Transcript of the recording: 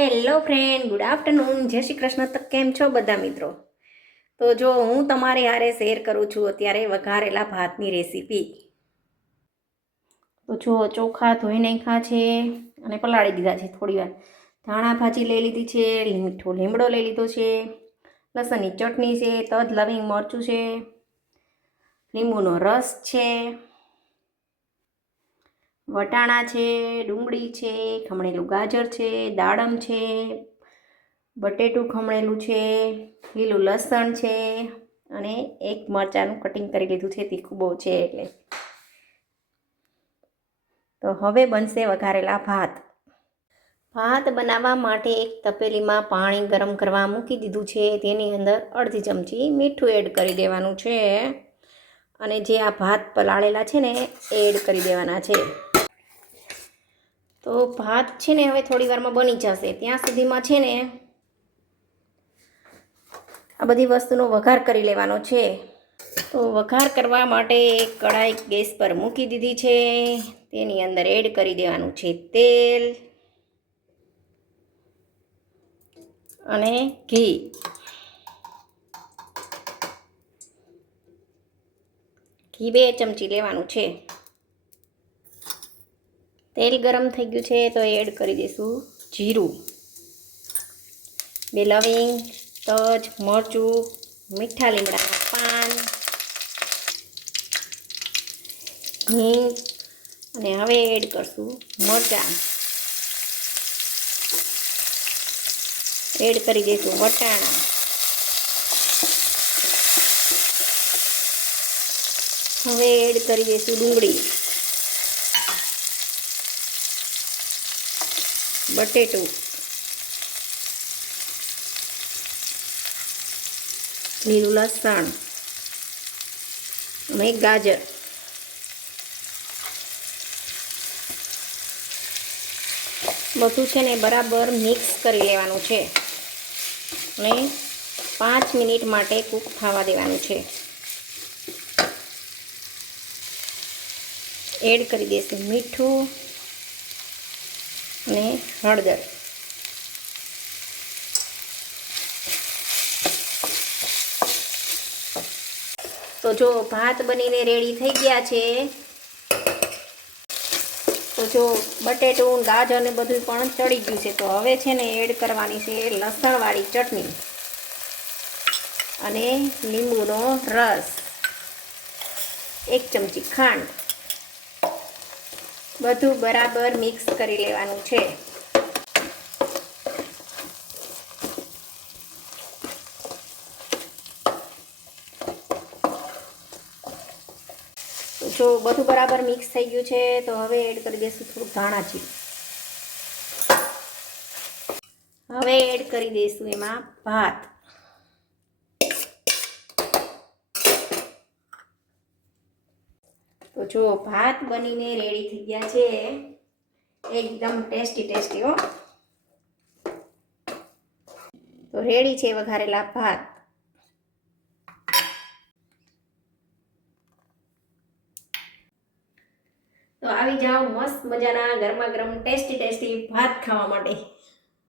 Hello friend, good afternoon, જય શ્રી કૃષ્ણ. તો કેમ છો બધા મિત્રો? તો જો હું તમારી હારે શેર કરું છું અત્યારે વઘારેલા ભાતની રેસીપી. તો જો ચોખા ધોઈ નાખ્યા છે અને પલાળી દીધા છે થોડી વાર. ધાણા ભાજી લઈ લીધી છે, મીઠો લીમડો લઈ લીધો છે, લસણની ચટણી છે, તજ લવિંગ મરચું છે, લીંબુનો રસ છે, વટાણા છે, ડુંગળી છે, ખમણેલું ગાજર છે, દાડમ છે, બટેટું ખમણેલું છે, લીલું લસણ છે અને એક મરચાંનું કટિંગ કરી લીધું છે, તીખું બહુ છે એટલે. તો હવે બનશે વઘારેલા ભાત. ભાત બનાવવા માટે એક તપેલીમાં પાણી ગરમ કરવા મૂકી દીધું છે. તેની અંદર અડધી ચમચી મીઠું એડ કરી દેવાનું છે અને જે આ ભાત પલાળેલા છે ને એડ કરી દેવાના છે. તો ભાત છે ને હવે થોડી વારમાં બની જશે. ત્યાં સુધીમાં છે ને આ બધી વસ્તુનો વઘાર કરી લેવાનો છે. તો વઘાર કરવા માટે એક કઢાઈ ગેસ પર મૂકી દીધી છે. તેની અંદર એડ કરી દેવાનું છે તેલ અને ઘી. ઘી 2 ચમચી લેવાનું છે. તેલ ગરમ થઈ ગયું છે તો એડ કરી દઈશું જીરું, 2 લવિંગ, તજ, મરચું, મીઠા લીમડાના પાન, હિંગ અને હવે એડ કરશું મરચાં. એડ કરી દઈશું વટાણા. હવે એડ કરી દઈશું ડુંગળી, બટેટું, લીલું લસણ અને ગાજર. બધું છે ને બરાબર મિક્સ કરી લેવાનું છે અને 5 મિનિટ માટે કૂક થવા દેવાનું છે. એડ કરી દઈશું મીઠું અને હળદર. તો જો ભાત બનીને રેડી થઈ ગયા છે. તો જો બટેટું, ગાજર ને બધું પણ ચડી ગયું છે. તો હવે છે ને એડ કરવાની છે લસણવાળી ચટણી અને લીંબુનો રસ, 1 ચમચી ખાંડ. બધું બરાબર મિક્સ કરી લેવાનું છે. જો બધું બરાબર મિક્સ થઈ ગયું છે તો હવે એડ કરી દઈશું થોડું ધાણા જીરું. હવે એડ કરી દઈશું એમાં ભાત. તો જો ભાત બનીને રેડી થઈ ગયા છે. એકદમ ટેસ્ટી હો. તો રેડી છે વઘારેલા ભાત. તો આવી જાઓ મસ્ત મજાના ગરમા ગરમ ટેસ્ટી ભાત ખાવા માટે.